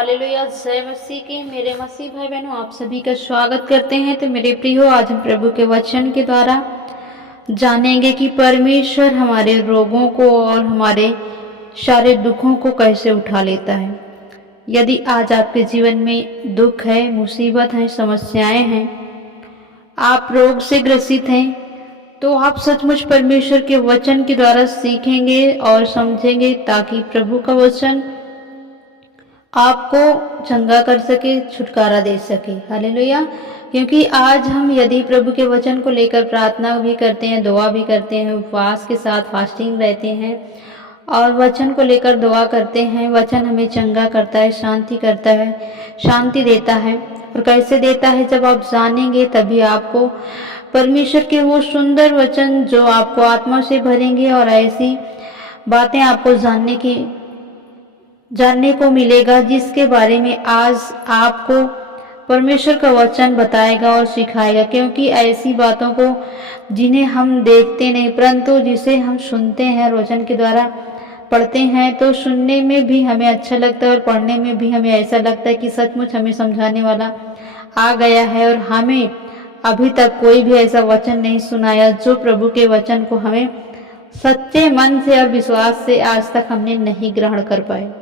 Hallelujah, जय मसीह की। मेरे मसीह भाई बहनों, आप सभी का स्वागत करते हैं। तो मेरे प्रियो, आज हम प्रभु के वचन के द्वारा जानेंगे कि परमेश्वर हमारे रोगों को और हमारे सारे दुखों को कैसे उठा लेता है। यदि आज आपके जीवन में दुख है, मुसीबत है, समस्याएं हैं, आप रोग से ग्रसित हैं, तो आप सचमुच परमेश्वर के वचन के द्वारा सीखेंगे और समझेंगे, ताकि प्रभु का वचन आपको चंगा कर सके, छुटकारा दे सके। हालेलुया। क्योंकि आज हम यदि प्रभु के वचन को लेकर प्रार्थना भी करते हैं, दुआ भी करते हैं, उपवास के साथ फास्टिंग रहते हैं और वचन को लेकर दुआ करते हैं, वचन हमें चंगा करता है, शांति करता है, शांति देता है। और कैसे देता है, जब आप जानेंगे तभी आपको परमेश्वर के वो सुंदर वचन जो आपको आत्मा से भरेंगे और ऐसी बातें आपको जानने को मिलेगा जिसके बारे में आज आपको परमेश्वर का वचन बताएगा और सिखाएगा। क्योंकि ऐसी बातों को जिन्हें हम देखते नहीं, परंतु जिसे हम सुनते हैं, वचन के द्वारा पढ़ते हैं, तो सुनने में भी हमें अच्छा लगता है और पढ़ने में भी हमें ऐसा लगता है कि सचमुच हमें समझाने वाला आ गया है। और हमें अभी तक कोई भी ऐसा वचन नहीं सुनाया जो प्रभु के वचन को हमें सच्चे मन से और विश्वास से आज तक हमने नहीं ग्रहण कर पाए।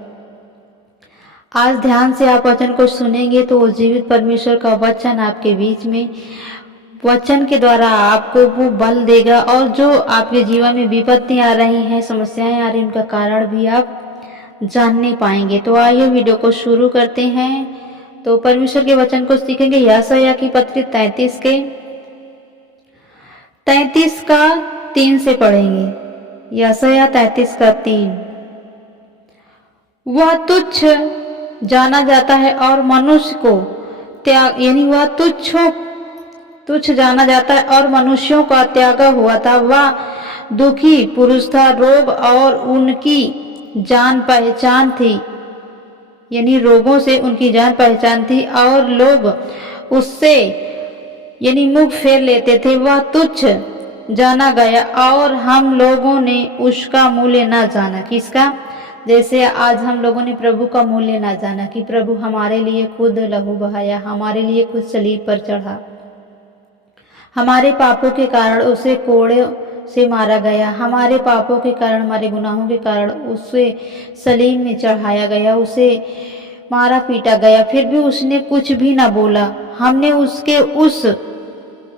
आज ध्यान से आप वचन को सुनेंगे तो वो जीवित परमेश्वर का वचन आपके बीच में, वचन के द्वारा आपको वो बल देगा। और जो आपके जीवन में विपत्तियां आ रही हैं, समस्याएं आ रही हैं, उनका कारण भी आप जानने पाएंगे। तो आइए वीडियो को शुरू करते हैं। तो परमेश्वर के वचन को सीखेंगे। यशायाह की पत्री 33 का 3 से पढ़ेंगे। यशायाह 33 का 3। वह तुच्छ जाना जाता है और मनुष्य को त्याग, यानी वह तुच्छ जाना जाता है और मनुष्यों का त्यागा हुआ था। वह दुखी पुरुष था, रोग और उनकी जान पहचान थी, यानी रोगों से उनकी जान पहचान थी और लोग उससे यानी मुख फेर लेते थे। वह तुच्छ जाना गया और हम लोगों ने उसका मूल्य ना जाना। किसका? जैसे आज हम लोगों ने प्रभु का मूल्य ना जाना, कि प्रभु हमारे लिए खुद लहू बहाया, हमारे लिए खुद सलीब पर चढ़ा, हमारे पापों के कारण उसे कोड़े से मारा गया, हमारे पापों के कारण, हमारे गुनाहों के कारण उसे सलीब में चढ़ाया गया, उसे मारा पीटा गया, फिर भी उसने कुछ भी ना बोला। हमने उसके उस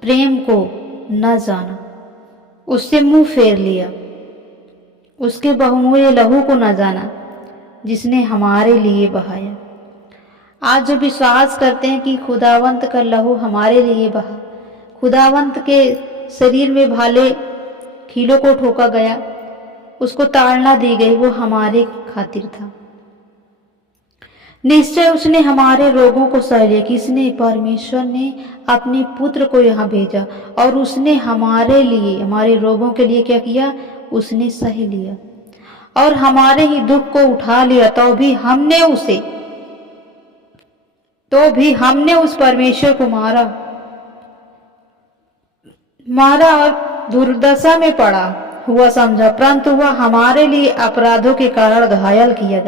प्रेम को न जाना, उससे मुंह फेर लिया, उसके बहुमूल्य लहू को न जाना जिसने हमारे लिए बहाया। आज जो विश्वास करते हैं कि खुदावंत का लहू हमारे लिए बहा, खुदावंत के शरीर में भाले कीलों को ठोका गया, उसको ताड़ना दी गई, वो हमारे खातिर था। निश्चय उसने हमारे रोगों को सह लिया। किसने? परमेश्वर ने अपने पुत्र को यहाँ भेजा और उसने हमारे लिए, हमारे रोगों के लिए क्या किया? उसने सह लिया और हमारे ही दुख को उठा लिया। तो भी हमने उस परमेश्वर को मारा और दुर्दशा में पड़ा हुआ समझा, परंतु वह हमारे लिए अपराधों के कारण घायल किया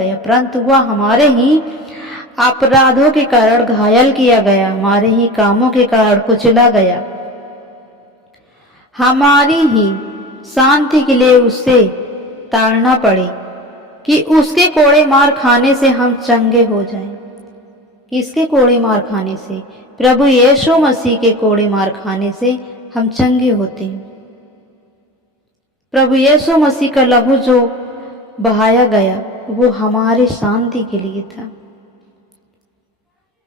गया, हमारे ही कामों के कारण कुचला गया, हमारी ही शांति के लिए उससे ताड़ना पड़ी, कि उसके कोड़े मार खाने से हम चंगे हो जाएं। किसके कोड़े मार खाने से? प्रभु यीशु मसीह के कोड़े मार खाने से हम चंगे होते हैं। प्रभु यीशु मसीह का लहू जो बहाया गया वो हमारे शांति के लिए था।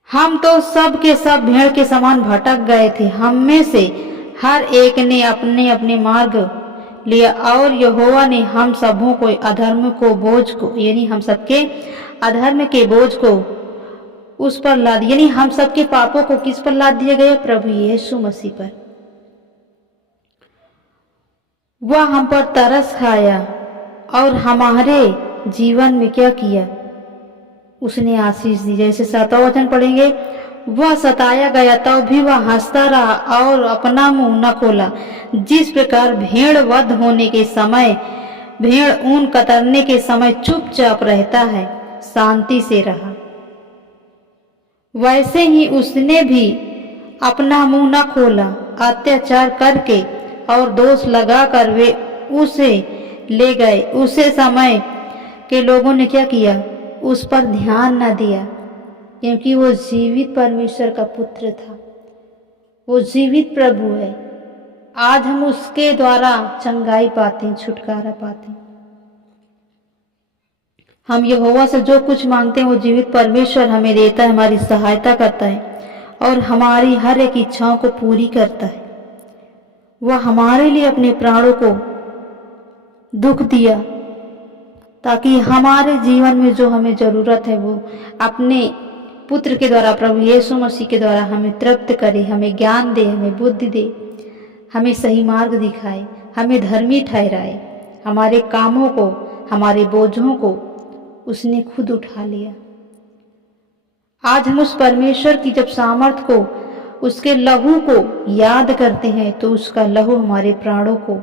हम तो सब के सब भेड़ के समान भटक गए थे, हम में से हर एक ने अपने अपने मार्ग लिया और यहोवा ने हम सबों को अधर्म को बोझ को, यानी हम सबके अधर्म के बोझ को उस पर लाद, यानी हम सबके पापों को किस पर लाद दिया गया? प्रभु यीशु मसीह पर। वह हम पर तरस खाया और हमारे जीवन में क्या किया? उसने आशीष दी। जैसे 7वां वचन पढ़ेंगे। वह सताया गया तो भी वह हंसता रहा और अपना मुंह न खोला। जिस प्रकार भेड़ वध होने के समय, भेड़ ऊन कतरने के समय चुपचाप रहता है, शांति से रहा। वैसे ही उसने भी अपना मुंह न खोला। अत्याचार करके और दोष लगाकर वे उसे ले गए। उसे समय के लोगों ने क्या किया, उस पर ध्यान न दिया, क्योंकि वो जीवित परमेश्वर का पुत्र था, वो जीवित प्रभु है। आज हम उसके द्वारा चंगाई पाते हैं, छुटकारा पाते हैं। हम यहोवा से जो कुछ मांगते हैं वो जीवित परमेश्वर हमें देता है, हमारी सहायता करता है और हमारी हर एक इच्छाओं को पूरी करता है। वह हमारे लिए अपने प्राणों को दुख दिया ताकि हमारे जीवन में जो हमें जरूरत है वो अपने पुत्र के द्वारा, प्रभु यीशु मसीह के द्वारा हमें तृप्त करे, हमें ज्ञान दे, हमें बुद्धि दे, हमें सही मार्ग दिखाए, हमें धर्मी ठहराए। हमारे कामों को, हमारे बोझों को उसने खुद उठा लिया। आज हम उस परमेश्वर की जब सामर्थ को, उसके लहू को याद करते हैं तो उसका लहू हमारे प्राणों को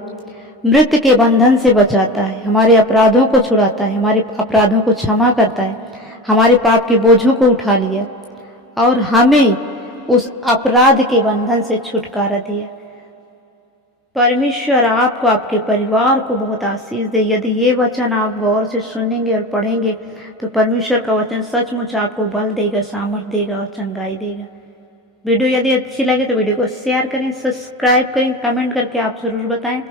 मृत्यु के बंधन से बचाता है, हमारे अपराधों को छुड़ाता है, हमारे अपराधों को क्षमा करता है, हमारे पाप के बोझों को उठा लिया और हमें उस अपराध के बंधन से छुटकारा दिया। परमेश्वर आपको, आपके परिवार को बहुत आशीष दे। यदि ये वचन आप गौर से सुनेंगे और पढ़ेंगे तो परमेश्वर का वचन सचमुच आपको बल देगा, सामर्थ देगा और चंगाई देगा। वीडियो यदि अच्छी लगे तो वीडियो को शेयर करें, सब्सक्राइब करें, कमेंट करके आप ज़रूर बताएं।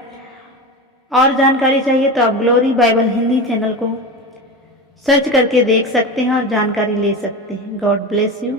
और जानकारी चाहिए तो आप ग्लोरी बाइबल हिंदी चैनल को सर्च करके देख सकते हैं और जानकारी ले सकते हैं। God bless you.